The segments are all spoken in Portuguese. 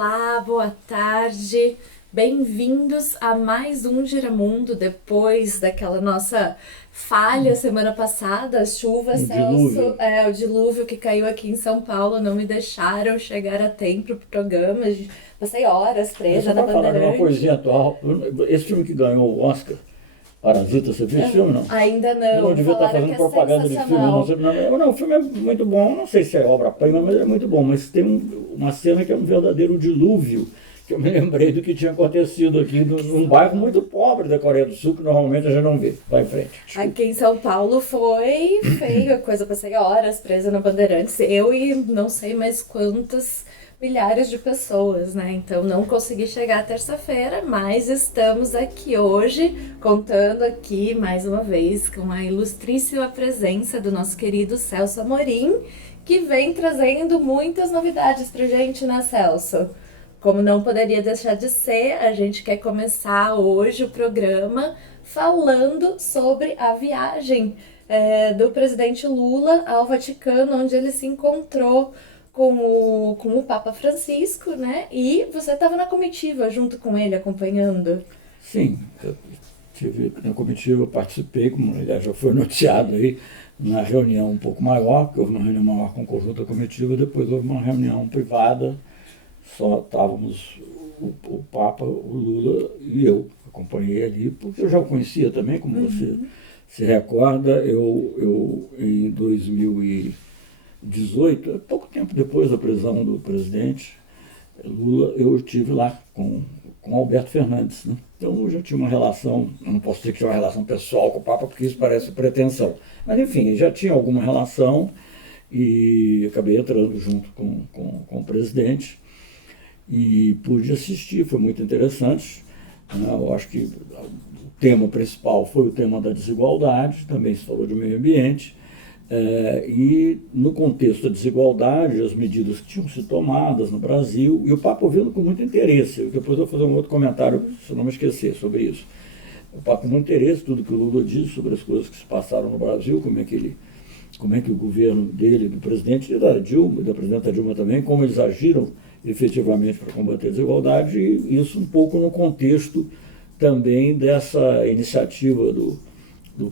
Olá, boa tarde. Bem-vindos a mais um Giramundo depois daquela nossa falha semana passada, as chuvas, Um Celso, dilúvio. o dilúvio que caiu aqui em São Paulo não me deixaram chegar a tempo pro programa. Passei horas Mas presa só na para falar de uma Bandeirante. coisinha atual, esse filme que ganhou o Oscar, Parasita, você viu esse filme, não? Ainda Eu não não, devia estar falaram que fazendo é propaganda de filme, não. sensacional. Não, o filme é muito bom, não sei se é obra-prima, mas é muito bom. Mas tem uma cena que é um verdadeiro dilúvio, que eu me lembrei do que tinha acontecido aqui num bairro muito pobre da Coreia do Sul, que normalmente a gente não vê. Vai em frente, desculpa. Aqui em São Paulo foi feio a coisa, passei horas presa na Bandeirantes, eu e não sei mais quantas milhares de pessoas, né? Então não consegui chegar terça-feira, mas estamos aqui hoje contando aqui mais uma vez com a ilustríssima presença do nosso querido Celso Amorim, que vem trazendo muitas novidades pra gente, né, Celso? Como não poderia deixar de ser, a gente quer começar hoje o programa falando sobre a viagem do presidente Lula ao Vaticano, onde ele se encontrou com o Papa Francisco, né? E você estava na comitiva junto com ele, acompanhando. Sim, eu tive na comitiva, eu participei, como aliás já foi noticiado aí, na reunião um pouco maior, que houve uma reunião maior com o conjunto da comitiva, depois houve uma reunião privada, só estávamos o Papa, o Lula e eu. Acompanhei ali, porque eu já o conhecia também, como você se recorda, eu em 2018, pouco tempo depois da prisão do presidente Lula, eu estive lá com Alberto Fernandes. Né? Então eu já tinha uma relação, eu não posso dizer que tinha uma relação pessoal com o Papa, porque isso parece pretensão. Mas enfim, já tinha alguma relação e acabei entrando junto com o presidente e pude assistir, foi muito interessante. Né? Eu acho que o tema principal foi o tema da desigualdade, também se falou de meio ambiente, e no contexto da desigualdade, as medidas que tinham sido tomadas no Brasil, e o Papa ouvindo com muito interesse. Depois eu vou fazer um outro comentário, se eu não me esquecer, sobre isso. O Papa com muito interesse, tudo que o Lula disse sobre as coisas que se passaram no Brasil, como é que o governo dele, do presidente e da Dilma, da presidenta Dilma também, como eles agiram efetivamente para combater a desigualdade, e isso um pouco no contexto também dessa iniciativa do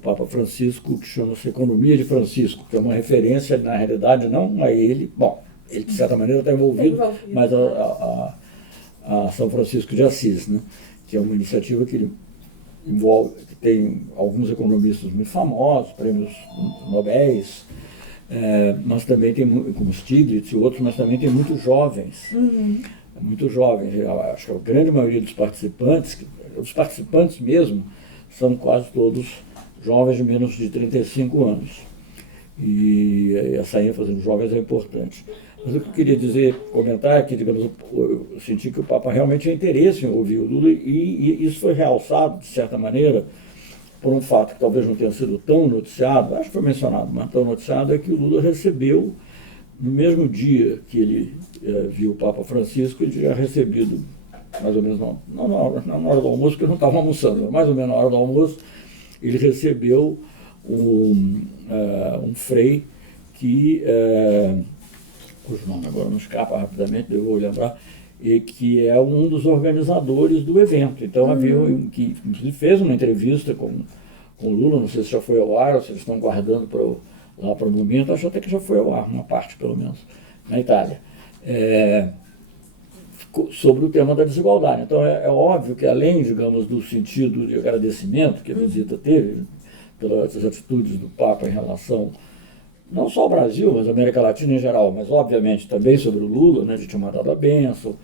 Papa Francisco, que chama-se Economia de Francisco, que é uma referência, na realidade, não a ele, bom, ele de certa maneira está envolvido, mas a São Francisco de Assis, né? Que é uma iniciativa que envolve, que tem alguns economistas muito famosos, prêmios Nobéis, mas também tem, como Stiglitz e outros, mas também tem muitos jovens. Muitos jovens. Eu acho que a grande maioria dos participantes, os participantes mesmo, são quase todos jovens de menos de 35 anos. E essa ênfase nos jovens é importante. Mas o que eu queria dizer, comentar é que, digamos, eu senti que o Papa realmente tinha interesse em ouvir o Lula e isso foi realçado, de certa maneira, por um fato que talvez não tenha sido tão noticiado, acho que foi mencionado, mas tão noticiado, é que o Lula recebeu, no mesmo dia que ele viu o Papa Francisco, ele tinha recebido, mais ou menos, não na hora do almoço, porque eu não estava almoçando, mas mais ou menos na hora do almoço, ele recebeu um frei que, cujo nome agora não escapa rapidamente, eu vou lembrar, e que é um dos organizadores do evento. Então havia que inclusive fez uma entrevista com o Lula, não sei se já foi ao ar ou se eles estão guardando lá para o momento, acho até que já foi ao ar, uma parte pelo menos, na Itália. Sobre o tema da desigualdade. Então é óbvio que além, digamos, do sentido de agradecimento que a visita teve pelas atitudes do Papa em relação não só ao Brasil, mas à América Latina em geral, mas obviamente também sobre o Lula, né, de ter mandado a bênção.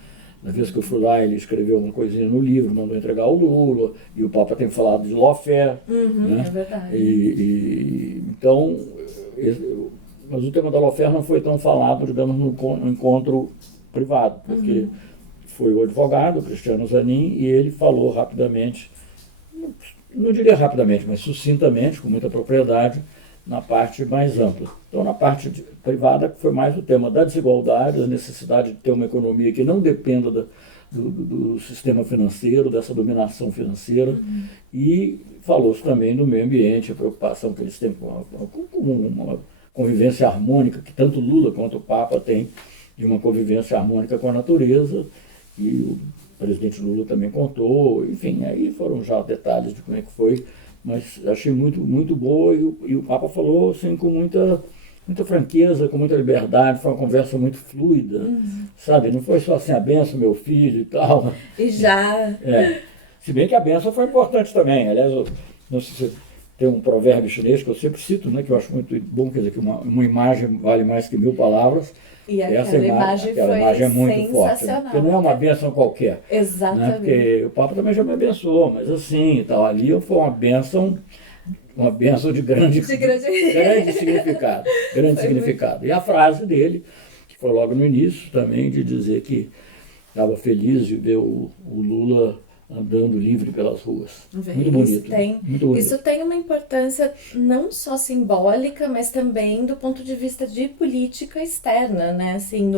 Na vez que eu fui lá, ele escreveu uma coisinha no livro, mandou entregar ao Lula, e o Papa tem falado de lawfare. Né? É verdade. Então, mas o tema da lawfare não foi tão falado, digamos, no encontro privado, porque foi o advogado, Cristiano Zanin, e ele falou rapidamente, não diria rapidamente, mas sucintamente, com muita propriedade, na parte mais ampla. Então, na parte privada, foi mais o tema da desigualdade, da necessidade de ter uma economia que não dependa do sistema financeiro, dessa dominação financeira, e falou-se também do meio ambiente, a preocupação que eles têm com uma convivência harmônica, que tanto Lula quanto o Papa têm, de uma convivência harmônica com a natureza, e o presidente Lula também contou, enfim, aí foram já detalhes de como é que foi, mas achei muito, muito boa e o Papa falou assim com muita franqueza, com muita liberdade, foi uma conversa muito fluida, sabe? Não foi só assim, a benção, meu filho e tal. E já. É. Se bem que a benção foi importante também. Aliás, não sei se tem um provérbio chinês que eu sempre cito, né, que eu acho muito bom, quer dizer, que uma imagem vale mais que 1000 palavras. E Essa imagem foi imagem é muito forte, sensacional. porque não é uma bênção qualquer. Exatamente. Né? Porque o Papa também já me abençoou, mas assim, e tal, ali foi uma bênção de grande significado. Grande significado. E a frase dele, que foi logo no início também, de dizer que estava feliz de ver o Lula andando livre pelas ruas. Muito bonito. Muito bonito. Isso tem uma importância não só simbólica, mas também do ponto de vista de política externa, né? Assim,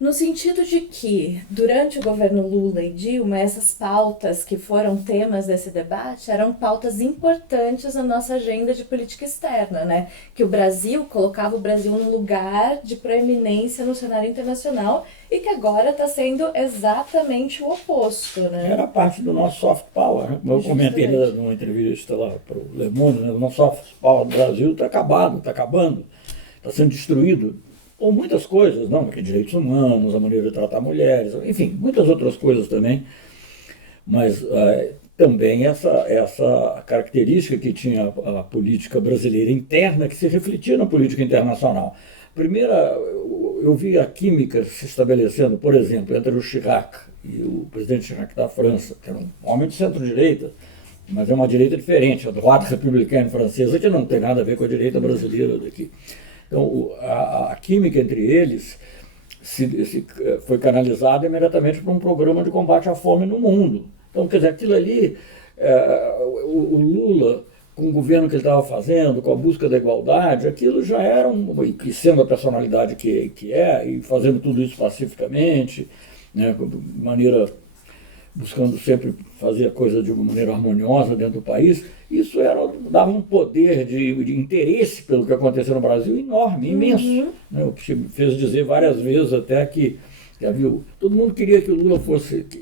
no sentido de que, durante o governo Lula e Dilma, essas pautas que foram temas desse debate eram pautas importantes na nossa agenda de política externa, né? Que o Brasil colocava o Brasil num lugar de proeminência no cenário internacional e que agora está sendo exatamente o oposto, né? Era parte do nosso soft power, né? Eu comentei numa entrevista lá para o Le Monde, né? O nosso soft power do Brasil está acabando, está sendo destruído. Ou muitas coisas, não, que direitos humanos, a maneira de tratar mulheres, enfim, muitas outras coisas também. Mas também essa característica que tinha a política brasileira interna, que se refletia na política internacional. Primeira, eu vi a química se estabelecendo, por exemplo, entre o Chirac e o presidente Chirac da França, que era um homem de centro-direita, mas é uma direita diferente, a droite républicaine francesa, que não tem nada a ver com a direita brasileira daqui. Então, a química entre eles foi canalizada imediatamente para um programa de combate à fome no mundo. Então, quer dizer, aquilo ali, o Lula, com o governo que ele estava fazendo, com a busca da igualdade, aquilo já era, e sendo a personalidade que é, e fazendo tudo isso pacificamente, né, de maneira, buscando sempre fazer a coisa de uma maneira harmoniosa dentro do país, isso dava um poder de interesse pelo que aconteceu no Brasil enorme, imenso. Né? O que me fez dizer várias vezes até que, já viu, todo mundo queria que o Lula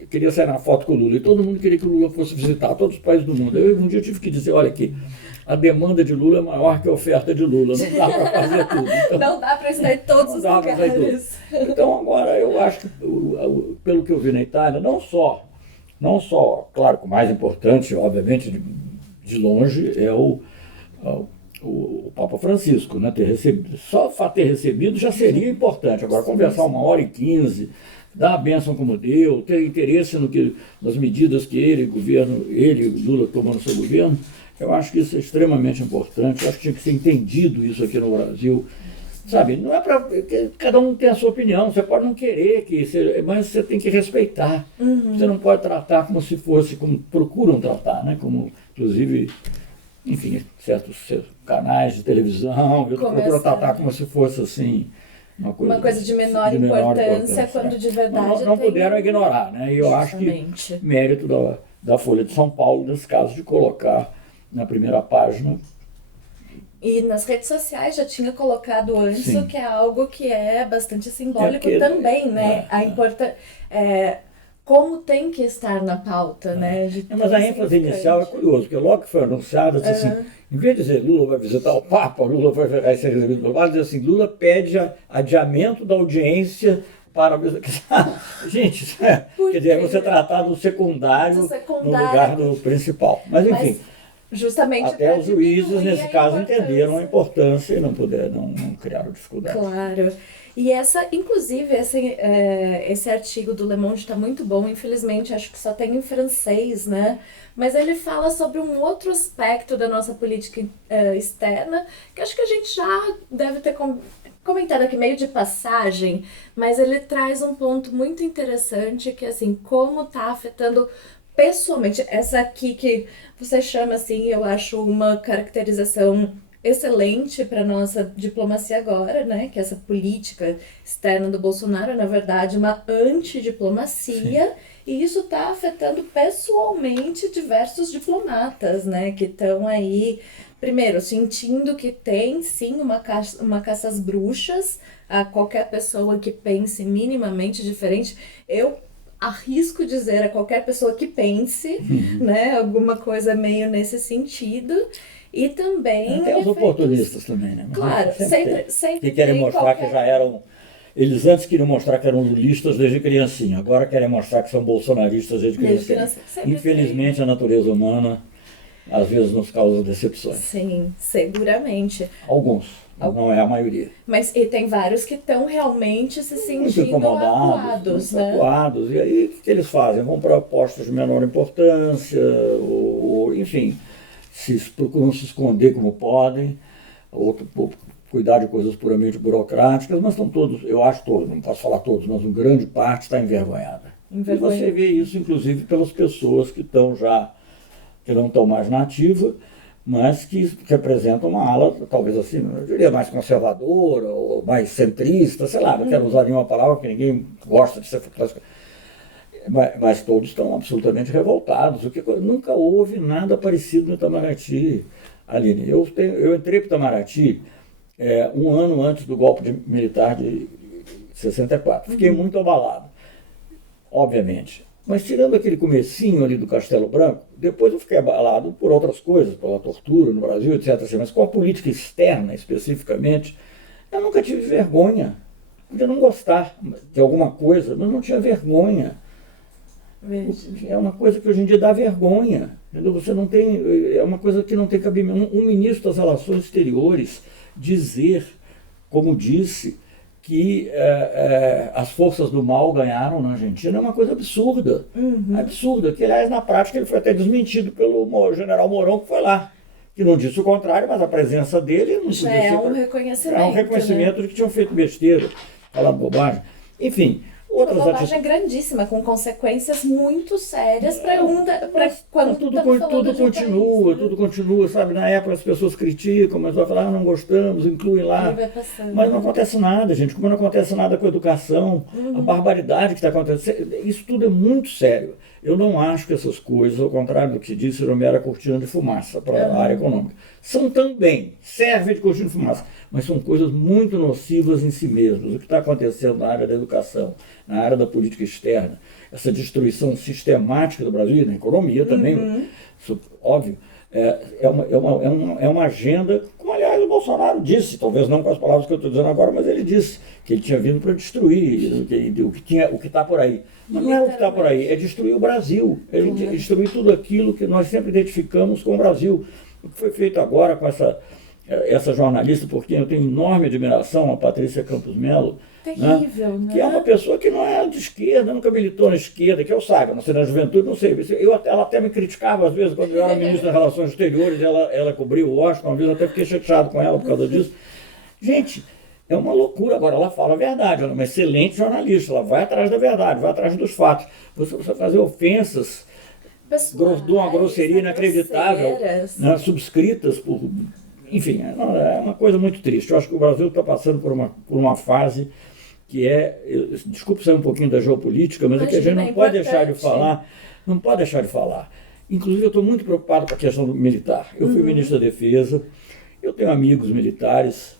queria sair na foto com o Lula, e todo mundo queria que o Lula fosse visitar todos os países do mundo. Um dia eu tive que dizer, olha aqui, a demanda de Lula é maior que a oferta de Lula, não dá para fazer tudo. Então, não dá para estar em todos os lugares. Então agora eu acho que, pelo que eu vi na Itália, não só, claro, o mais importante, obviamente, de longe, é o Papa Francisco, né? Só ter recebido já seria importante. Agora, conversar 1h15, dar a bênção como deu, ter interesse nas medidas que ele, Lula, tomou no seu governo, eu acho que isso é extremamente importante. Eu acho que tinha que ser entendido isso aqui no Brasil. Sabe, não é para. Cada um tem a sua opinião, você pode não querer, mas você tem que respeitar. Você não pode tratar como se fosse, como procuram tratar, né? Como, inclusive, enfim, certos canais de televisão, procuram tratar como se fosse assim. Uma coisa de menor importância, quando de verdade. Não puderam ignorar, né? E eu acho que mérito da Folha de São Paulo, nesse caso, de colocar na primeira página. E nas redes sociais já tinha colocado antes, o que é algo que é bastante simbólico também, né? Como tem que estar na pauta, né? Mas a ênfase inicial é curioso, porque logo que foi anunciado, assim, em vez de dizer Lula vai visitar o Papa, Lula vai ser recebido pelo Papa, diz assim, Lula pede adiamento da audiência para... Gente, quer dizer, você tratar do secundário no lugar do principal. Mas enfim... Justamente até os juízes, nesse caso, entenderam a importância e não criaram dificuldade. Claro. E inclusive, esse artigo do Le Monde está muito bom. Infelizmente, acho que só tem em francês, né? Mas ele fala sobre um outro aspecto da nossa política externa, que acho que a gente já deve ter comentado aqui meio de passagem, mas ele traz um ponto muito interessante, que é assim, como está afetando pessoalmente, essa aqui que você chama assim, eu acho uma caracterização excelente para nossa diplomacia agora, né? Que essa política externa do Bolsonaro é, na verdade, uma antidiplomacia. Sim. E isso está afetando pessoalmente diversos diplomatas, né? Que estão aí, primeiro, sentindo que tem, sim, uma caça às bruxas a qualquer pessoa que pense minimamente diferente. Eu arrisco dizer a qualquer pessoa que pense, né, alguma coisa meio nesse sentido. E também tem os oportunistas também, né? Mas claro, sempre que querem tem mostrar que já eram... Eles antes queriam mostrar que eram lulistas desde criancinha, agora querem mostrar que são bolsonaristas desde criancinha. Infelizmente, a natureza humana às vezes nos causa decepções. Sim, seguramente. Alguns, mas não é a maioria. Mas e tem vários que estão realmente se Muito sentindo incomodados, acuados, né? acuados. E aí, o que eles fazem? Vão para postos de menor importância, ou enfim, procuram se esconder como podem, ou cuidar de coisas puramente burocráticas, mas estão todos, eu acho todos, não posso falar todos, mas uma grande parte está envergonhada. E você vê isso, inclusive, pelas pessoas que estão já, que não estão mais na ativa, mas que representam uma ala, talvez assim, eu diria mais conservadora, ou mais centrista, sei lá, não quero usar nenhuma palavra, porque ninguém gosta de ser... Mas todos estão absolutamente revoltados. Nunca houve nada parecido no Itamaraty, Aline. Eu entrei para o Itamaraty um ano antes do golpe militar de 64. Fiquei muito abalado, obviamente. Mas tirando aquele comecinho ali do Castelo Branco, depois eu fiquei abalado por outras coisas, pela tortura no Brasil, etc. Mas com a política externa, especificamente, eu nunca tive vergonha. Podia não gostar de alguma coisa, mas não tinha vergonha. É uma coisa que hoje em dia dá vergonha. Entendeu? Você não tem, é uma coisa que não tem cabimento. Um ministro das Relações Exteriores dizer, como disse, que as forças do mal ganharam na Argentina é uma coisa absurda. Absurda. Que, aliás, na prática, ele foi até desmentido pelo general Mourão, que foi lá. Que não disse o contrário, mas a presença dele não já é um reconhecimento. É um reconhecimento, né, de que tinham feito besteira, falando bobagem. Enfim. Uma bobagem grandíssima, com consequências muito sérias para quando tudo continua, sabe? Na época as pessoas criticam, mas vão falar, não gostamos, incluem lá. Mas não acontece nada, gente. Como não acontece nada com a educação, a barbaridade que está acontecendo, isso tudo é muito sério. Eu não acho que essas coisas, ao contrário do que se disse, serão mera cortina de fumaça para a área econômica. São também, servem de cortina de fumaça, mas são coisas muito nocivas em si mesmas. O que está acontecendo na área da educação, na área da política externa, essa destruição sistemática do Brasil, e na economia também, isso, óbvio, é uma agenda, como aliás o Bolsonaro disse, talvez não com as palavras que eu estou dizendo agora, mas ele disse que ele tinha vindo para destruir o que está por aí. Mas não é o que está por aí, é destruir o Brasil, é destruir tudo aquilo que nós sempre identificamos com o Brasil. O que foi feito agora com essa jornalista, por quem eu tenho enorme admiração, a Patrícia Campos Melo, terrível, né? Que é uma pessoa que não é de esquerda, nunca militou na esquerda, que eu saiba, não sei, na juventude, não sei. Ela até me criticava, às vezes, quando eu era ministro das Relações Exteriores, ela cobriu o Washington, uma vez eu até fiquei chateado com ela por causa disso. Gente, é uma loucura. Agora, ela fala a verdade, ela é uma excelente jornalista, ela vai atrás da verdade, vai atrás dos fatos. Você fazer ofensas de uma grosseria inacreditável, né, subscritas por... Enfim, é uma coisa muito triste. Eu acho que o Brasil está passando por uma fase que desculpe sair um pouquinho da geopolítica, mas é que a gente não pode deixar de falar, não pode deixar de falar. Inclusive, eu estou muito preocupado com a questão do militar. Eu fui ministro da Defesa, eu tenho amigos militares,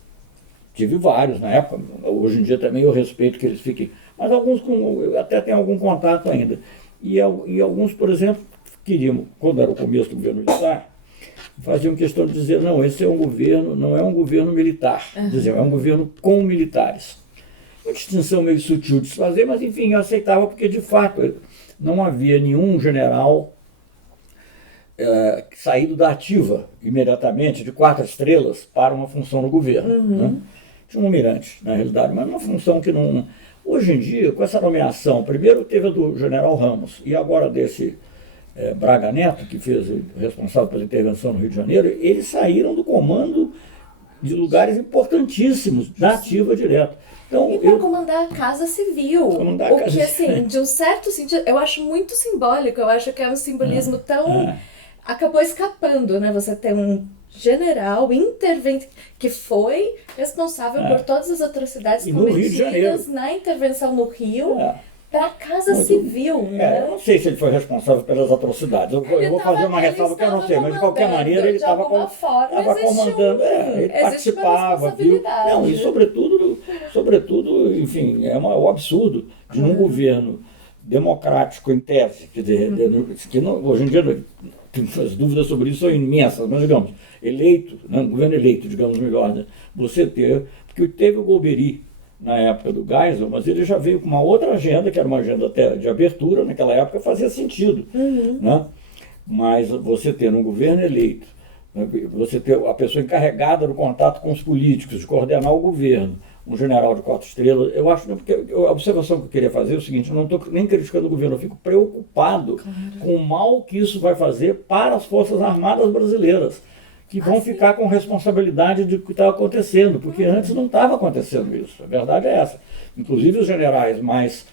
tive vários na época, hoje em dia também eu respeito que eles fiquem, mas alguns eu até tenho algum contato ainda. E alguns, por exemplo, queriam, quando era o começo do governo militar, faziam questão de dizer, não, esse é um governo, não é um governo militar, diziam, é um governo com militares. Uma distinção meio sutil de se fazer, mas enfim, eu aceitava porque de fato não havia nenhum general saído da ativa imediatamente, de 4 estrelas, para uma função no governo. Né? Tinha um almirante, na realidade, mas uma função que não... Hoje em dia, com essa nomeação, primeiro teve a do general Ramos, e agora desse Braga Neto, que fez responsável pela intervenção no Rio de Janeiro, eles saíram do comando de lugares importantíssimos, da ativa direto. Então, e para comandar a Casa Civil, que assim, de um certo sentido, eu acho muito simbólico, eu acho que é um simbolismo tão... Acabou escapando, né? Você tem um general intervento que foi responsável por todas as atrocidades cometidas na intervenção no Rio, para a Casa Civil, né? Eu não sei se ele foi responsável pelas atrocidades. Eu vou fazer uma ressalva que eu não sei, mas de qualquer maneira ele estava comandando, ele participava, viu? Não, e sobretudo, enfim, é o absurdo de um governo democrático em tese, quer dizer, que não, hoje em dia as dúvidas sobre isso são imensas, mas digamos, eleito, né, um governo eleito, digamos melhor, né, você ter, porque teve o Golbery na época do Geisel, mas ele já veio com uma outra agenda, que era uma agenda até de abertura, naquela época fazia sentido, né? Mas você ter um governo eleito, né, você ter a pessoa encarregada do contato com os políticos, de coordenar o governo, um general de 4 estrelas, eu acho, porque a observação que eu queria fazer é o seguinte: eu não estou nem criticando o governo, eu fico preocupado com o mal que isso vai fazer para as Forças Armadas brasileiras, que vão ficar com responsabilidade de que está acontecendo, porque antes não estava acontecendo isso, a verdade é essa. Inclusive os generais,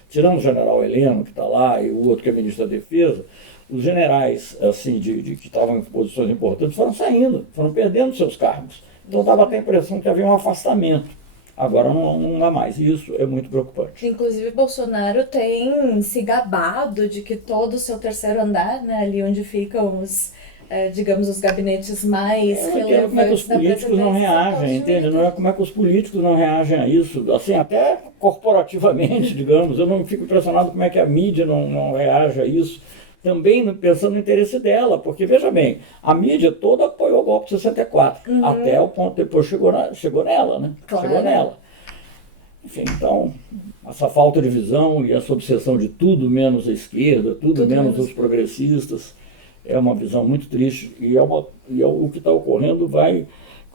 tirando o general Heleno, que está lá, e o outro que é ministro da Defesa, os generais assim, que estavam em posições importantes foram saindo, foram perdendo seus cargos. Então dava até a impressão que havia um afastamento. Agora não há mais. E isso é muito preocupante. Inclusive, Bolsonaro tem se gabado de que todo o seu terceiro andar, né, ali onde ficam os, digamos, os gabinetes mais relevantes como é que os políticos não reagem, entende? Não é como é que os políticos não reagem a isso, assim, até corporativamente, digamos. Eu não fico impressionado como é que a mídia não reage a isso. Também pensando no interesse dela, porque, veja bem, a mídia toda apoiou o golpe de 64, até o ponto, depois chegou nela, né? Claro. Chegou nela. Enfim, então, essa falta de visão e essa obsessão de tudo menos a esquerda, tudo menos os progressistas, é uma visão muito triste, e o que está ocorrendo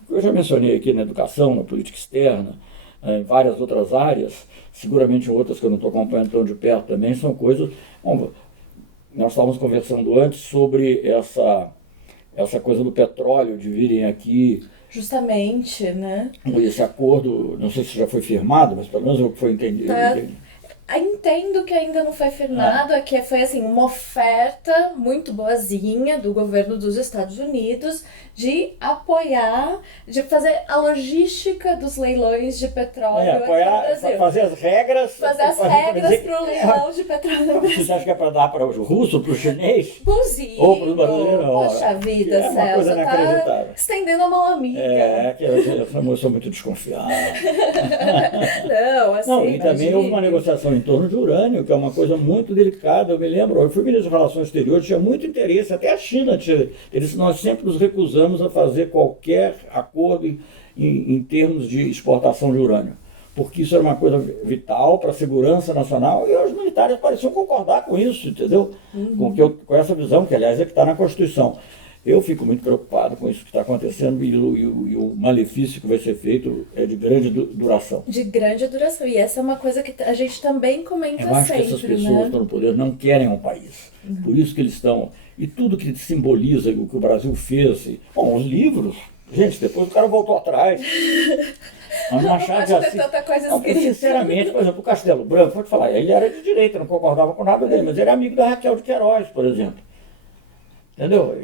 eu já mencionei aqui na educação, na política externa, em várias outras áreas, seguramente outras que eu não estou acompanhando tão de perto também, são coisas... Bom, nós estávamos conversando antes sobre essa coisa do petróleo, de virem aqui... Justamente, né? Esse acordo, não sei se já foi firmado, mas pelo menos o que foi entendido. Entendo que ainda não foi firmado, que foi assim, uma oferta muito boazinha do governo dos Estados Unidos de apoiar, de fazer a logística dos leilões de petróleo apoiar, aqui no Brasil. Fazer as regras para o leilão de petróleo no Brasil. Você acha que é para dar para o russo, para o chinês? Bonzinho. Ou para o brasileiro? Poxa vida, Celso, tá estendendo a mão amiga. Que eu sou muito desconfiado. Não, assim, não, e também houve uma negociação em torno de urânio, que é uma coisa muito delicada. Eu me lembro, eu fui ministro de Relações Exteriores, tinha muito interesse, até a China tinha. Nós sempre nos recusamos a fazer qualquer acordo em termos de exportação de urânio, porque isso era uma coisa vital para a segurança nacional, e os militares pareciam concordar com isso, entendeu? Com essa visão, que aliás é que está na Constituição. Eu fico muito preocupado com isso que está acontecendo, e o malefício que vai ser feito é de grande duração. De grande duração. E essa é uma coisa que a gente também comenta sempre. Eu acho que essas pessoas que estão no poder não querem um país. Por isso que eles estão... E tudo que simboliza o que o Brasil fez... Bom, os livros... Gente, depois o cara voltou atrás. Mas Machado de Assis... tanta coisa não, sinceramente, por exemplo, o Castelo Branco, pode falar, ele era de direita, não concordava com nada dele, mas ele é amigo da Raquel de Queiroz, por exemplo. Entendeu?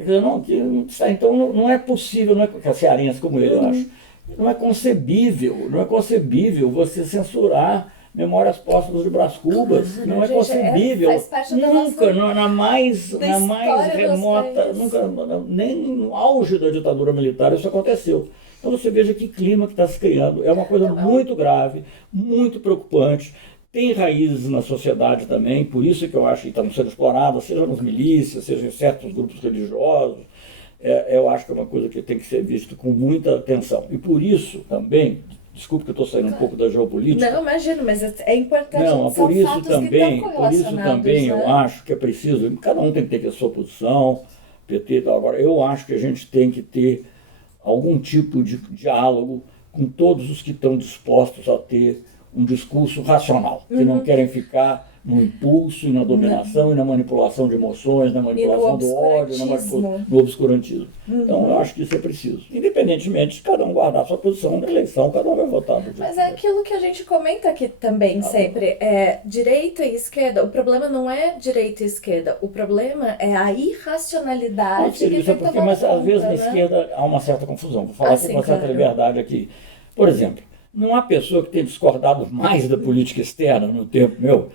Então não é possível, não é, que é cearense como ele, eu acho, não é concebível você censurar Memórias Póstumas de Brás Cubas. Não é concebível. Faz parte nunca, na mais remota, nem no auge da ditadura militar isso aconteceu. Então você veja que clima que está se criando. É uma coisa muito grave, muito preocupante. Tem raízes na sociedade também, por isso que eu acho que estão sendo exploradas, seja nas milícias, seja em certos grupos religiosos. Eu acho que é uma coisa que tem que ser vista com muita atenção. E por isso também, desculpe que eu estou saindo um pouco da geopolítica. Não, imagino, mas é importante. Não, por isso também né? Eu acho que é preciso, cada um tem que ter a sua posição, PT e tal. Agora, eu acho que a gente tem que ter algum tipo de diálogo com todos os que estão dispostos a ter um discurso racional, que não querem ficar no impulso e na dominação e na manipulação de emoções, na manipulação do ódio, no obscurantismo. Então eu acho que isso é preciso. Independentemente de cada um guardar sua posição na eleição, cada um vai votar. Mas é aquilo que a gente comenta aqui também sempre, direita e esquerda. O problema não é direita e esquerda, o problema é a irracionalidade que tem tomado mas às vezes conta, na esquerda há uma certa confusão. Vou falar com uma certa liberdade aqui. Por exemplo, não há pessoa que tenha discordado mais da política externa no tempo meu,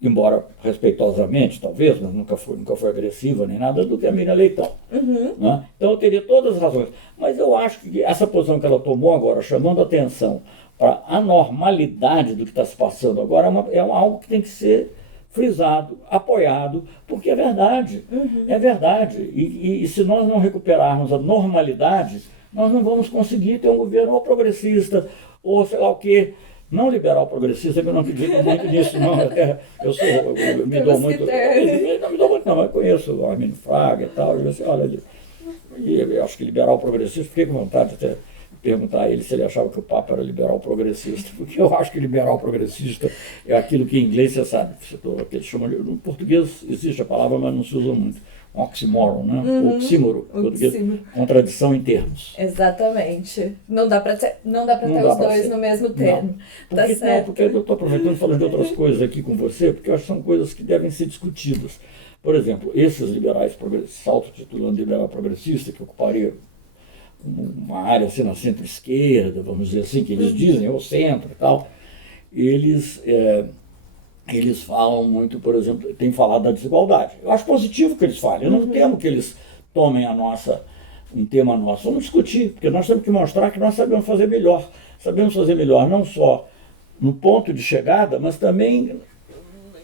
embora respeitosamente, talvez, mas nunca foi agressiva nem nada, do que a Miriam Leitão. Né? Então eu teria todas as razões. Mas eu acho que essa posição que ela tomou agora, chamando a atenção para a normalidade do que está se passando agora, é algo que tem que ser frisado, apoiado, porque é verdade, é verdade. E se nós não recuperarmos a normalidade, nós não vamos conseguir ter um governo ou progressista, ou sei lá o quê. Não liberal progressista, que eu não acredito muito nisso, não. Eu me dou muito. Não me dou muito, não, mas conheço o Arminio Fraga e tal. Eu assim, olha, eu acho que liberal progressista, fiquei com vontade de até perguntar a ele se ele achava que o Papa era liberal progressista, porque eu acho que liberal progressista é aquilo que em inglês você sabe, que eles chamam, no português existe a palavra, mas não se usa muito. Um oxímoron, né? Oxímoro, contradição em termos. Exatamente. Não dá para ter os dois no mesmo termo. Tá certo. Não, porque eu estou aproveitando e falando de outras coisas aqui com você, porque eu acho que são coisas que devem ser discutidas. Por exemplo, esses liberais progressistas, auto-titulando liberal progressista, que ocuparia uma área assim na centro-esquerda, vamos dizer assim, que eles dizem, é o centro e tal, eles falam muito, por exemplo, têm falado da desigualdade. Eu acho positivo que eles falem. Eu não temo que eles tomem um tema nosso. Vamos discutir, porque nós temos que mostrar que nós sabemos fazer melhor. Sabemos fazer melhor não só no ponto de chegada, mas também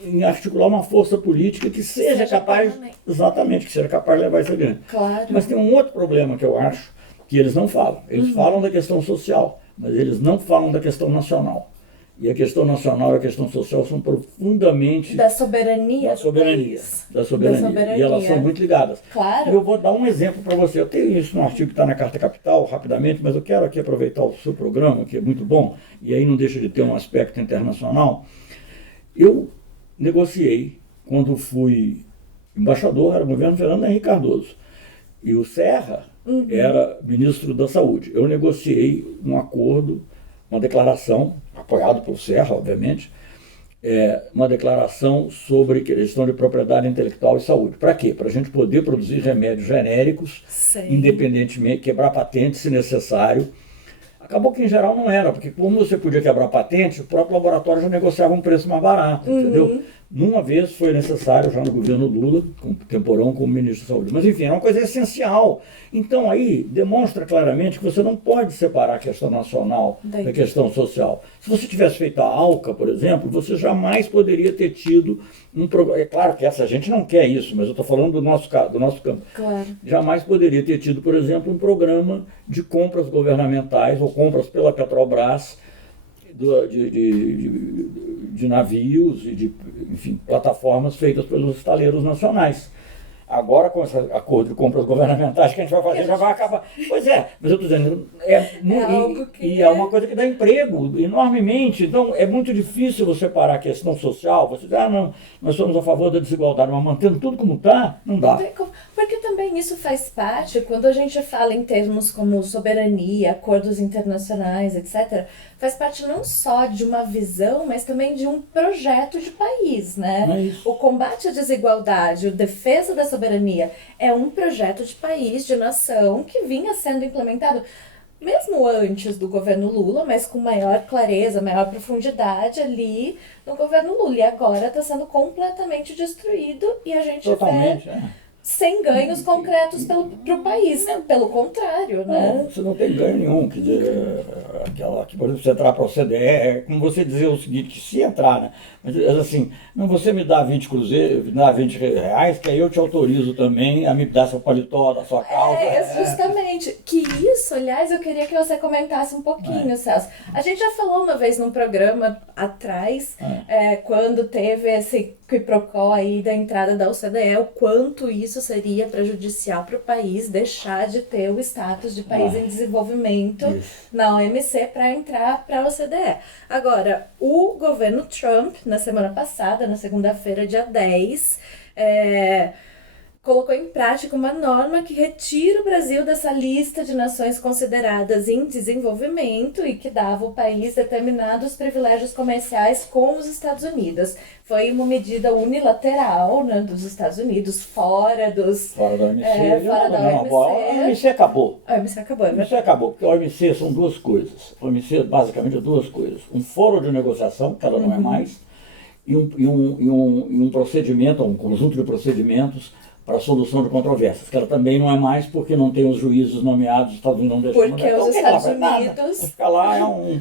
em articular uma força política que seja capaz, exatamente, que seja capaz de levar isso adiante. Claro. Mas tem um outro problema que eu acho que eles não falam. Eles falam da questão social, mas eles não falam da questão nacional. E a questão nacional e a questão social são profundamente... Da soberania. E elas são muito ligadas. Claro. Eu vou dar um exemplo para você. Eu tenho isso no artigo que está na Carta Capital, rapidamente, mas eu quero aqui aproveitar o seu programa, que é muito bom, e aí não deixa de ter um aspecto internacional. Eu negociei, quando fui embaixador, era o governo Fernando Henrique Cardoso. E o Serra era ministro da Saúde. Eu negociei um acordo, uma declaração, apoiado pelo Serra, obviamente, uma declaração sobre questão de propriedade intelectual e saúde. Para quê? Para a gente poder produzir remédios genéricos, independentemente, quebrar patentes se necessário. Acabou que em geral não era, porque como você podia quebrar patente, o próprio laboratório já negociava um preço mais barato, entendeu? Numa vez foi necessário, já no governo Lula, com Temporão como ministro da Saúde. Mas enfim, era uma coisa essencial. Então aí demonstra claramente que você não pode separar a questão nacional da questão social. Se você tivesse feito a ALCA, por exemplo, você jamais poderia ter tido um programa. É claro que essa gente não quer isso, mas eu estou falando do nosso campo. Claro. Jamais poderia ter tido, por exemplo, um programa de compras governamentais ou compras pela Petrobras de navios e de, enfim, plataformas feitas pelos estaleiros nacionais. Agora, com esse acordo de compras governamentais que a gente vai fazer, já vai acabar. Pois é, mas eu estou dizendo, é uma coisa que dá emprego enormemente. Então, é muito difícil você separar a questão social. Você diz, não, nós somos a favor da desigualdade, mas mantendo tudo como está, não dá. Porque também isso faz parte, quando a gente fala em termos como soberania, acordos internacionais, etc., faz parte não só de uma visão, mas também de um projeto de país, né? O combate à desigualdade, a defesa da soberania é um projeto de país, de nação, que vinha sendo implementado mesmo antes do governo Lula, mas com maior clareza, maior profundidade ali no governo Lula. E agora está sendo completamente destruído e a gente vê sem ganhos concretos para o país, né? Pelo contrário, né? Não, você não tem ganho nenhum. Quer dizer, aquela que, por exemplo, você entrar para o CDE, é como você dizer o seguinte, se entrar, né? Mas assim, não, você me dá 20 cruzeiros, me dá 20 reais, que aí eu te autorizo também a me dar seu paletó, da sua calça. Justamente. Que isso, aliás, eu queria que você comentasse um pouquinho, Celso. A gente já falou uma vez num programa atrás, quando teve esse quiprocó aí da entrada da OCDE, o quanto isso seria prejudicial para o país deixar de ter o status de país em desenvolvimento na OMC para entrar para a OCDE. Agora, o governo Trump, na semana passada, na segunda-feira, dia 10, colocou em prática uma norma que retira o Brasil dessa lista de nações consideradas em desenvolvimento e que dava ao país determinados privilégios comerciais com os Estados Unidos. Foi uma medida unilateral, né, dos Estados Unidos, fora da OMC. A OMC acabou. A OMC acabou, A OMC acabou, porque a OMC são duas coisas. A OMC basicamente é duas coisas. Um fórum de negociação, que ela não é mais, e um procedimento, um conjunto de procedimentos para a solução de controvérsias, que ela também não é mais porque não tem os juízes nomeados, os Estados Unidos não deixam. Porque os Estados Unidos... Ficar lá é um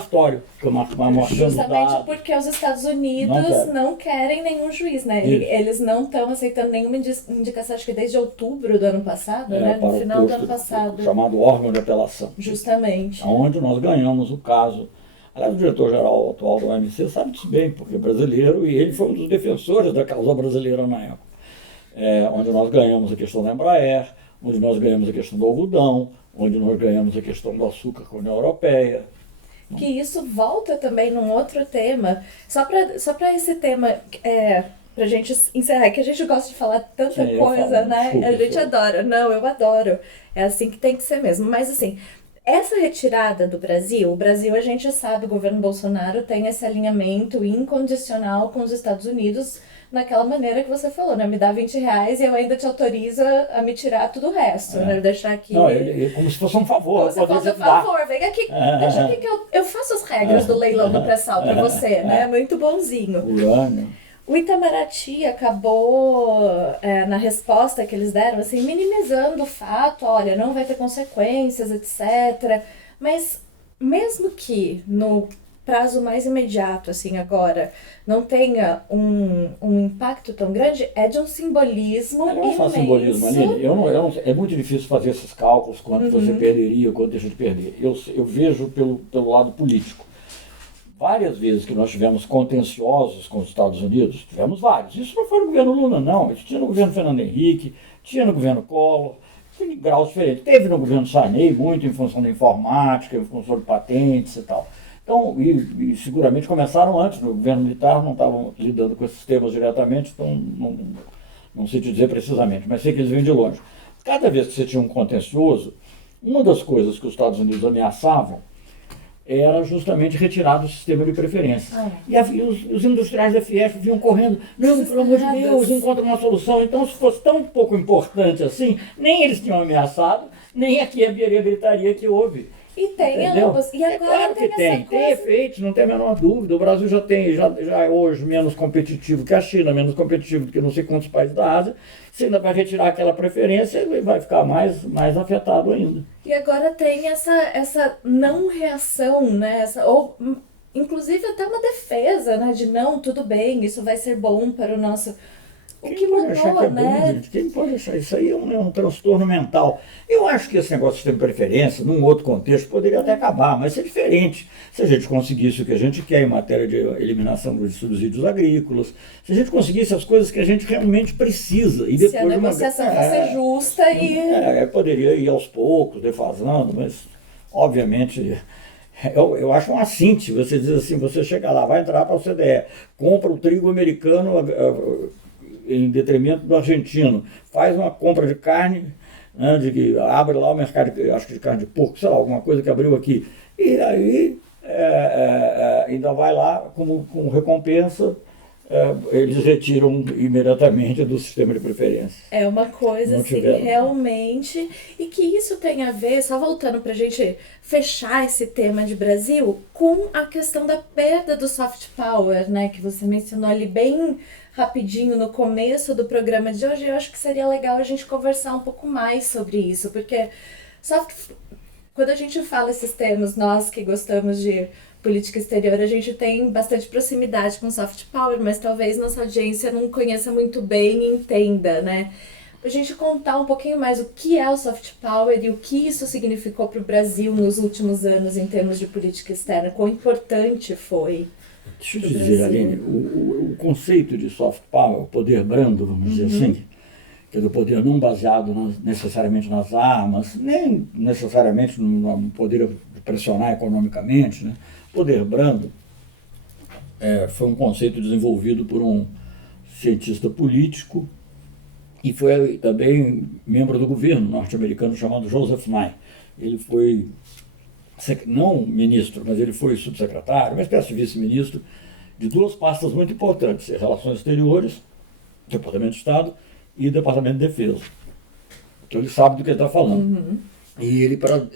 cartório, que marcando Justamente dados. porque os Estados Unidos não querem nenhum juiz, né? Isso. Eles não estão aceitando nenhuma indicação, acho que desde outubro do ano passado, né? No final do ano passado. Chamado órgão de apelação. Justamente. Onde nós ganhamos o caso. Aliás, o diretor-geral atual do OMC sabe disso bem, porque é brasileiro e ele foi um dos defensores da causa brasileira na época. Onde nós ganhamos a questão da Embraer, onde nós ganhamos a questão do algodão, onde nós ganhamos a questão do açúcar com a União Europeia. Que isso volta também num outro tema, só para esse tema, pra gente encerrar, que a gente gosta de falar tanta coisa, né? Desculpa, a gente adora. Não, eu adoro. É assim que tem que ser mesmo. Mas assim, essa retirada do Brasil, o Brasil a gente sabe, o governo Bolsonaro tem esse alinhamento incondicional com os Estados Unidos, naquela maneira que você falou, né? Me dá R$20 e eu ainda te autorizo a me tirar tudo o resto, né? Deixar aqui... Não, ele como se fosse um favor. Como se fosse um favor, vem aqui, deixa aqui que eu faço as regras do leilão do pré-sal pra você, né? Muito bonzinho. Urânio. O Itamaraty acabou, na resposta que eles deram, assim, minimizando o fato, olha, não vai ter consequências, etc. Mas mesmo que no prazo mais imediato, assim, agora, não tenha um impacto tão grande, é de um simbolismo não é só simbolismo, Aline. É muito difícil fazer esses cálculos, quanto você perderia, quanto deixa de perder. Eu vejo pelo lado político. Várias vezes que nós tivemos contenciosos com os Estados Unidos, tivemos vários. Isso não foi no governo Lula, não. Isso tinha no governo Fernando Henrique, tinha no governo Collor, em graus diferentes. Teve no governo Sarney, muito em função da informática, em função de patentes e tal. Então, e seguramente começaram antes, no governo militar não estavam lidando com esses temas diretamente, então não sei te dizer precisamente, mas sei que eles vêm de longe. Cada vez que você tinha um contencioso, uma das coisas que os Estados Unidos ameaçavam era justamente retirar do sistema de preferências. E os industriais da Fiesp vinham correndo, não, pelo amor de Deus, encontra uma solução. Então, se fosse tão pouco importante assim, nem eles tinham ameaçado, nem aqui haveria gritaria que houve. E tem ambos. E agora claro que tem efeitos, não tem a menor dúvida. O Brasil já é hoje menos competitivo que a China, menos competitivo do que não sei quantos países da Ásia. Você ainda vai retirar aquela preferência e vai ficar mais afetado ainda. E agora tem essa não reação, né? Ou inclusive até uma defesa, né? De não, tudo bem, isso vai ser bom para o nosso... Quem pode achar que é bom, gente? Quem pode achar? Isso aí é um transtorno mental. Eu acho que esse negócio de sistema de preferência, num outro contexto, poderia até acabar, mas é diferente. Se a gente conseguisse o que a gente quer em matéria de eliminação dos subsídios agrícolas, se a gente conseguisse as coisas que a gente realmente precisa. E depois se a negociação fosse justa e... poderia ir aos poucos, defasando, mas, obviamente... Eu acho um assinte, você diz assim, você chega lá, vai entrar para a OCDE, compra o trigo americano em detrimento do argentino, faz uma compra de carne, né, abre lá o mercado, acho que de carne de porco, sei lá, alguma coisa que abriu aqui, e aí ainda vai lá como recompensa, eles retiram imediatamente do sistema de preferência. É uma coisa assim, realmente, e que isso tem a ver, só voltando para a gente fechar esse tema de Brasil, com a questão da perda do soft power, né, que você mencionou ali bem rapidinho no começo do programa de hoje. Eu acho que seria legal a gente conversar um pouco mais sobre isso, porque quando a gente fala esses termos, nós que gostamos de política exterior, a gente tem bastante proximidade com soft power, mas talvez nossa audiência não conheça muito bem e entenda, né? Pra gente contar um pouquinho mais o que é o soft power e o que isso significou para o Brasil nos últimos anos em termos de política externa, quão importante foi. Deixa eu te dizer, Aline, o conceito de soft power, o poder brando, vamos dizer assim, que é do poder não baseado necessariamente nas armas, nem necessariamente no poder de pressionar economicamente, né? Poder brando foi um conceito desenvolvido por um cientista político e foi também membro do governo norte-americano chamado Joseph Nye. Ele foi não ministro, mas ele foi subsecretário, uma espécie de vice-ministro de duas pastas muito importantes, Relações Exteriores, Departamento de Estado e Departamento de Defesa. Então ele sabe do que ele está falando. E ele, para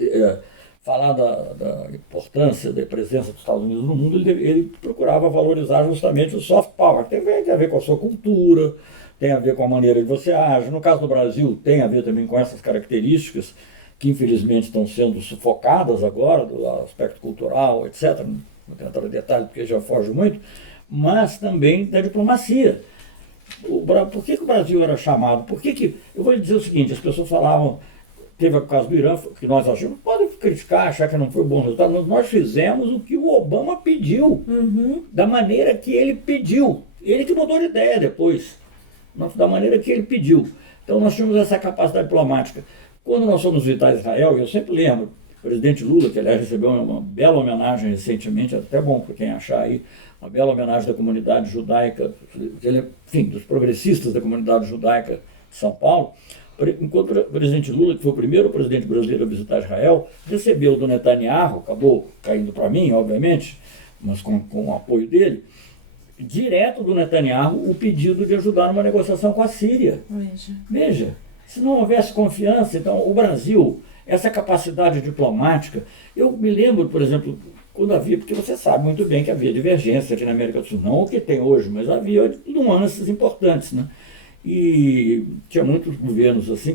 falar da importância da presença dos Estados Unidos no mundo, ele procurava valorizar justamente o soft power, que tem a ver com a sua cultura, tem a ver com a maneira de você agir. No caso do Brasil, tem a ver também com essas características que infelizmente estão sendo sufocadas agora, do aspecto cultural, etc. Não vou entrar em detalhe porque já foge muito, mas também da diplomacia. Por que o Brasil era chamado? Eu vou lhe dizer o seguinte, as pessoas falavam, teve o caso do Irã, que nós achamos, podem criticar, achar que não foi um bom resultado, mas nós fizemos o que o Obama pediu, da maneira que ele pediu. Ele que mudou de ideia depois, da maneira que ele pediu. Então nós tínhamos essa capacidade diplomática. Quando nós fomos visitar Israel, eu sempre lembro, o presidente Lula, que aliás recebeu uma bela homenagem recentemente, até bom para quem achar aí, uma bela homenagem da comunidade judaica, enfim, dos progressistas da comunidade judaica de São Paulo. Enquanto o presidente Lula, que foi o primeiro presidente brasileiro a visitar Israel, recebeu do Netanyahu, acabou caindo para mim, obviamente, mas com o apoio dele, direto do Netanyahu, o pedido de ajudar numa negociação com a Síria. Veja, se não houvesse confiança, então o Brasil, essa capacidade diplomática, eu me lembro, por exemplo, quando havia, porque você sabe muito bem que havia divergência aqui na América do Sul, não o que tem hoje, mas havia nuances importantes, né? E tinha muitos governos assim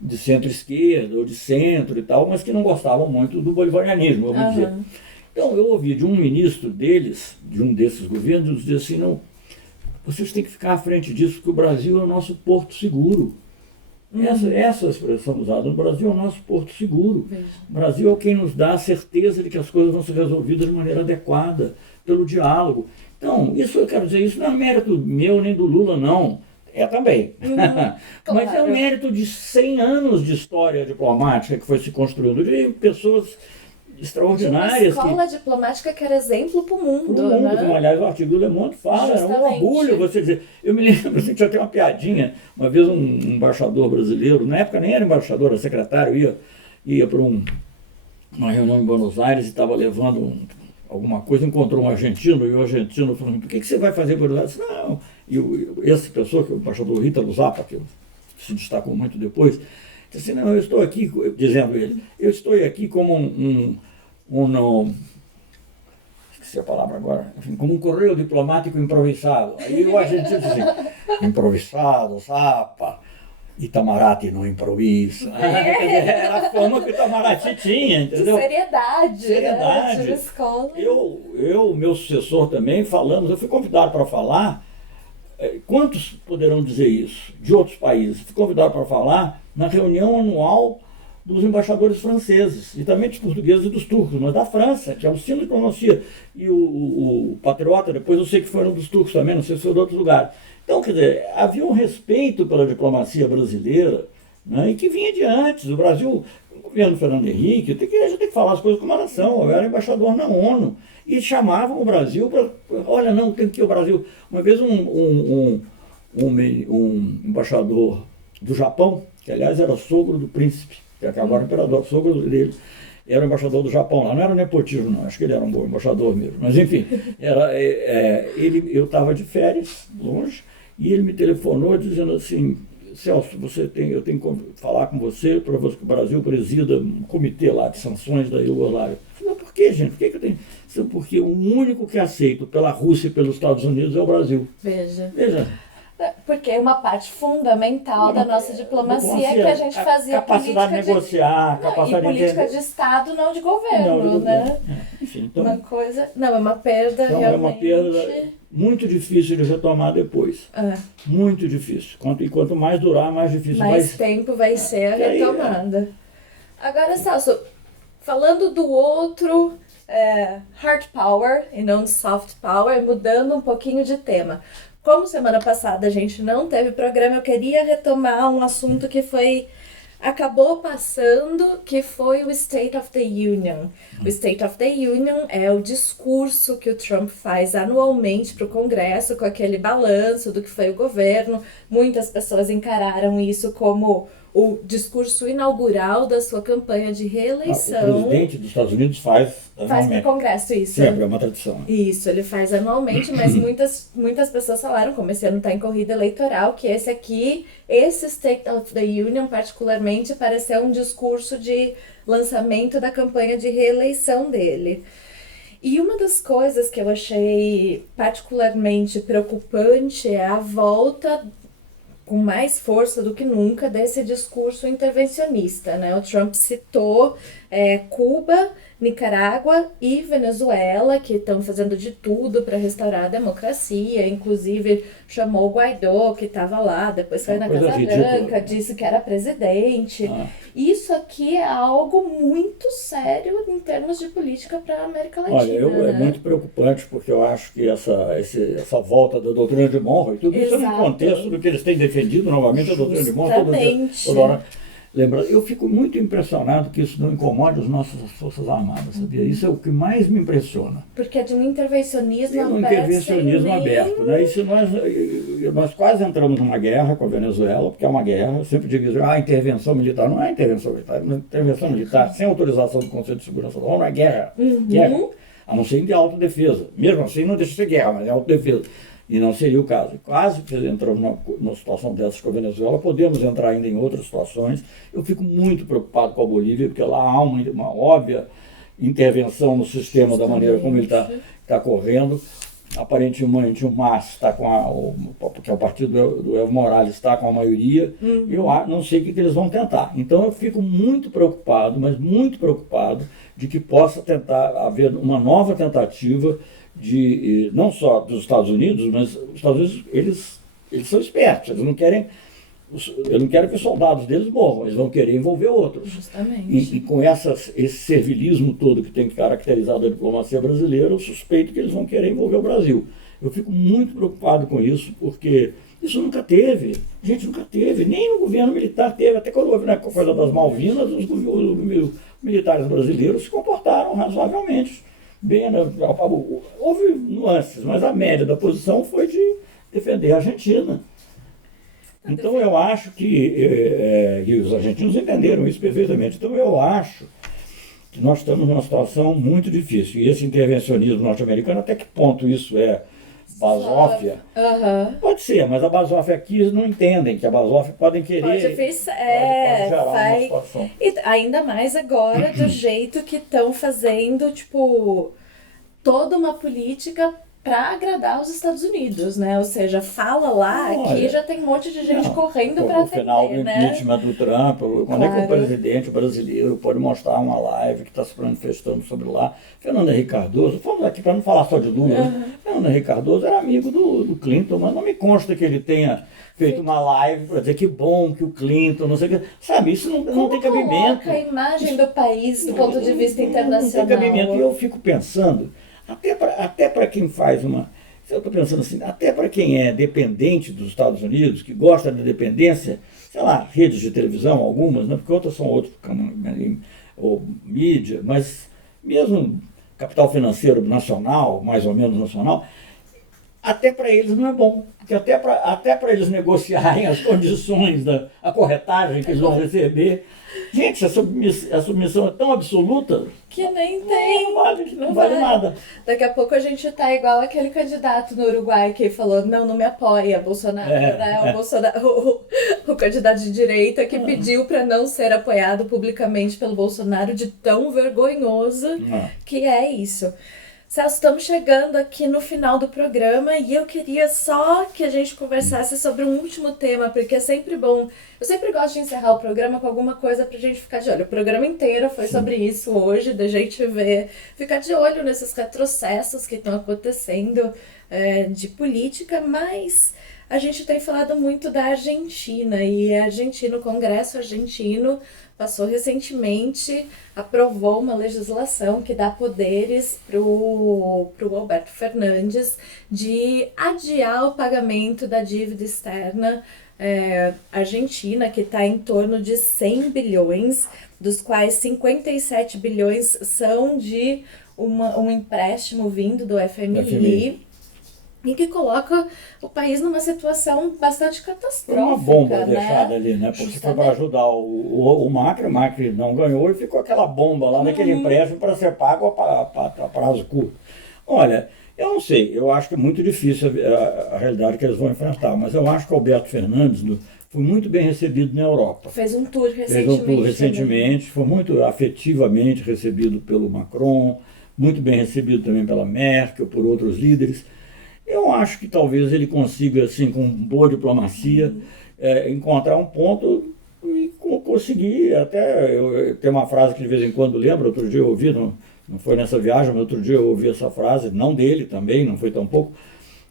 de centro-esquerda ou de centro e tal, mas que não gostavam muito do bolivarianismo, vamos dizer. Então eu ouvi de um ministro deles, de um desses governos, dizer assim, não, vocês têm que ficar à frente disso, porque o Brasil é o nosso porto seguro. Essa expressão usada, o Brasil é o nosso porto seguro. O Brasil é quem nos dá a certeza de que as coisas vão ser resolvidas de maneira adequada, pelo diálogo. Então, isso eu quero dizer, isso não é mérito meu nem do Lula, não. É também. Mas é um mérito de 100 anos de história diplomática que foi se construindo, de pessoas extraordinárias. De uma escola diplomática que era exemplo para o mundo. Né? Como, aliás, o artigo do Le Monde fala, é um orgulho você dizer. Eu me lembro assim, que já tem uma piadinha, uma vez um embaixador brasileiro, na época nem era embaixador, era secretário, ia para uma reunião em Buenos Aires e estava levando alguma coisa, encontrou um argentino, e o argentino falou, por que você vai fazer Buenos Aires? Não, e essa pessoa, que é o embaixador Ítalo Zappa, que se destacou muito depois, disse assim, não, eu estou aqui, dizendo ele, eu estou aqui como esqueci a palavra agora, enfim, como um correio diplomático improvisado. Aí o argentino disse assim, improvisado, Zappa, Itamaraty não improvisa. Era a fama que o Itamaraty tinha, entendeu? De seriedade. Seriedade. Né? Escola. Meu sucessor também, eu fui convidado para falar, quantos poderão dizer isso, de outros países? Fui convidado para falar na reunião anual dos embaixadores franceses, e também dos portugueses e dos turcos, mas da França, que é o sino de pronuncia. E o patriota, depois eu sei que foram dos turcos também, não sei se foi de outros lugares. Então, quer dizer, havia um respeito pela diplomacia brasileira, né, e que vinha de antes. O Brasil, o governo Fernando Henrique, a gente tem que falar as coisas com uma nação. Eu era embaixador na ONU, e chamavam o Brasil para, olha, não, tem que ir o Brasil. Uma vez um embaixador do Japão, que aliás era sogro do príncipe, que agora é o imperador, sogro dele, era o embaixador do Japão lá, não era nepotismo não, acho que ele era um bom embaixador mesmo, mas enfim, eu estava de férias, longe, e ele me telefonou dizendo assim, Celso, eu tenho que falar com você para que o Brasil presida um comitê lá de sanções da Iugoslávia. Eu falei, por que, gente? Por que eu tenho? Porque o único que é aceito pela Rússia e pelos Estados Unidos é o Brasil. Veja. Porque é uma parte fundamental da nossa diplomacia que a gente fazia capacidade de negociar, capacidade de política de Estado, não de governo, né? Enfim, então, uma coisa, não, é uma perda então realmente. É uma perda muito difícil de retomar depois. Muito difícil. E quanto mais durar, mais difícil mais tempo vai ser a retomada. Agora, Celso, falando do outro hard power e não de soft power, mudando um pouquinho de tema. Como semana passada a gente não teve programa, eu queria retomar um assunto que acabou passando, que foi o State of the Union. O State of the Union é o discurso que o Trump faz anualmente para o Congresso, com aquele balanço do que foi o governo. Muitas pessoas encararam isso como o discurso inaugural da sua campanha de reeleição. O presidente dos Estados Unidos faz para o Congresso, isso. Sempre, é uma tradição. Isso, ele faz anualmente, mas muitas pessoas falaram, como esse ano está em corrida eleitoral, que esse State of the Union particularmente pareceu um discurso de lançamento da campanha de reeleição dele. E uma das coisas que eu achei particularmente preocupante é a volta com mais força do que nunca desse discurso intervencionista, né? O Trump citou Cuba, Nicarágua e Venezuela, que estão fazendo de tudo para restaurar a democracia, inclusive chamou o Guaidó, que estava lá, depois foi na Casa Branca, disse que era presidente. Isso aqui é algo muito sério em termos de política para a América Latina. Olha, é muito preocupante, porque eu acho que essa volta da doutrina de Monroe, tudo isso é no contexto do que eles têm defendido novamente, a doutrina de Monroe, toda hora. Lembra, eu fico muito impressionado que isso não incomode as nossas Forças Armadas, sabia? Isso é o que mais me impressiona. Porque é de um intervencionismo aberto. Um intervencionismo aberto, né? E se nós quase entramos numa guerra com a Venezuela, porque é uma guerra, eu sempre digo isso, intervenção militar. Não é intervenção militar, uma intervenção militar sem autorização do Conselho de Segurança da ONU não é guerra. Guerra, a não ser de autodefesa. Mesmo assim não deixa de ser guerra, mas é autodefesa. E não seria o caso. Quase que entramos numa situação dessas com a Venezuela, podemos entrar ainda em outras situações. Eu fico muito preocupado com a Bolívia, porque lá há uma óbvia intervenção no sistema da maneira como ele está correndo. Aparentemente o MAS está porque é o partido do Evo Morales está com a maioria, eu não sei o que eles vão tentar. Então eu fico muito preocupado, mas muito preocupado, de que possa tentar haver uma nova tentativa não só dos Estados Unidos, mas os Estados Unidos, eles são espertos, eles não querem que os soldados deles morram, eles vão querer envolver outros. Justamente. E com esse servilismo todo que tem caracterizado a diplomacia brasileira, eu suspeito que eles vão querer envolver o Brasil. Eu fico muito preocupado com isso, porque isso nunca teve. Gente, nunca teve. Nem no governo militar teve. Até quando houve a coisa das Malvinas, os militares brasileiros se comportaram razoavelmente bem. Houve nuances, mas a média da posição foi de defender a Argentina. Então eu acho e os argentinos entenderam isso perfeitamente, então eu acho que nós estamos numa situação muito difícil. E esse intervencionismo norte-americano, até que ponto isso é basófia? Pode ser, mas a basófia aqui eles não entendem que a basófia podem querer... Pode gerar uma situação. E ainda mais agora, do jeito que estão fazendo, toda uma política para agradar os Estados Unidos, né? Ou seja, fala lá, aqui já tem um monte de gente correndo para atender, no final do impeachment do Trump, quando é que o presidente brasileiro pode mostrar uma live que está se manifestando sobre lá? Fernando Henrique Cardoso, vamos aqui para não falar só de Lula, Fernando Henrique Cardoso era amigo do Clinton, mas não me consta que ele tenha feito uma live para dizer que bom que o Clinton, não sei o que, sabe, isso não tem cabimento. A imagem do país do ponto de vista internacional. Não tem cabimento, e eu fico pensando, até para quem faz eu estou pensando assim, até para quem é dependente dos Estados Unidos, que gosta da dependência, sei lá, redes de televisão, algumas, né, porque outras são outros, ou mídia, mas mesmo capital financeiro nacional, mais ou menos nacional, até para eles não é bom, porque até para eles negociarem as condições a corretagem que eles vão receber. Gente, a submissão é tão absoluta que nem tem. Não vale nada. Daqui a pouco a gente tá igual aquele candidato no Uruguai que falou, não me apoia, Bolsonaro. O Bolsonaro, o candidato de direita que pediu para não ser apoiado publicamente pelo Bolsonaro, de tão vergonhoso que é isso. Celso, estamos chegando aqui no final do programa e eu queria só que a gente conversasse sobre um último tema, porque é sempre bom. Eu sempre gosto de encerrar o programa com alguma coisa pra gente ficar de olho. O programa inteiro foi sobre isso hoje, da gente ficar de olho nesses retrocessos que estão acontecendo de política, mas a gente tem falado muito da Argentina e o Congresso argentino passou recentemente, aprovou uma legislação que dá poderes pro Alberto Fernandes de adiar o pagamento da dívida externa argentina, que está em torno de 100 bilhões, dos quais 57 bilhões são de um empréstimo vindo do FMI. E que coloca o país numa situação bastante catastrófica. Foi uma bomba deixada ali, né? Porque foi para ajudar o Macri não ganhou e ficou aquela bomba lá naquele empréstimo para ser pago a prazo curto. Olha, eu não sei, eu acho que é muito difícil a realidade que eles vão enfrentar, mas eu acho que o Alberto Fernandes foi muito bem recebido na Europa. Fez um tour recentemente. Foi muito afetivamente recebido pelo Macron, muito bem recebido também pela Merkel, por outros líderes. Eu acho que talvez ele consiga, assim, com boa diplomacia, encontrar um ponto e conseguir. Até eu tenho uma frase que de vez em quando lembro, outro dia eu ouvi, não foi nessa viagem, mas outro dia eu ouvi essa frase, não dele também, não foi tão pouco,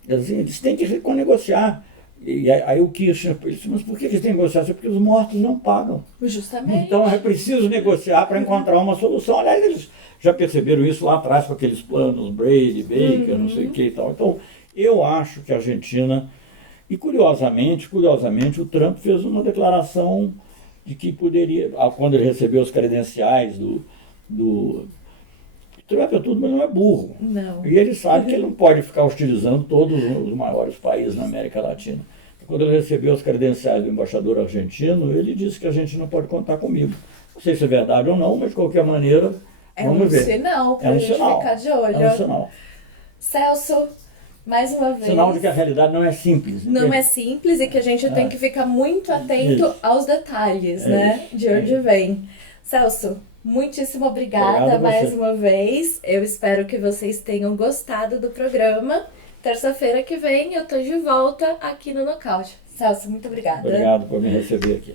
assim, eles têm que renegociar. E aí o Kirchner disse, mas por que eles têm que negociar? Porque os mortos não pagam. Justamente. Então é preciso negociar para encontrar uma solução. Aliás, eles já perceberam isso lá atrás com aqueles planos Brady, Baker, não sei o que e tal. Então, eu acho que a Argentina, e curiosamente, o Trump fez uma declaração de que poderia, quando ele recebeu os credenciais do Trump é tudo, mas não é burro. Não. E ele sabe que ele não pode ficar hostilizando todos os maiores países na América Latina. Quando ele recebeu os credenciais do embaixador argentino, ele disse que a gente não pode contar comigo. Não sei se é verdade ou não, mas de qualquer maneira, vamos ver. Sinal para a gente ficar de olho. É um sinal. Celso, mais uma vez. Sinal de que a realidade não é simples. Não é simples e que a gente tem que ficar muito atento aos detalhes, né? De onde vem. Celso, muitíssimo obrigada mais uma vez. Eu espero que vocês tenham gostado do programa. Terça-feira que vem eu tô de volta aqui no Nocaute. Celso, muito obrigada. Obrigado por me receber aqui.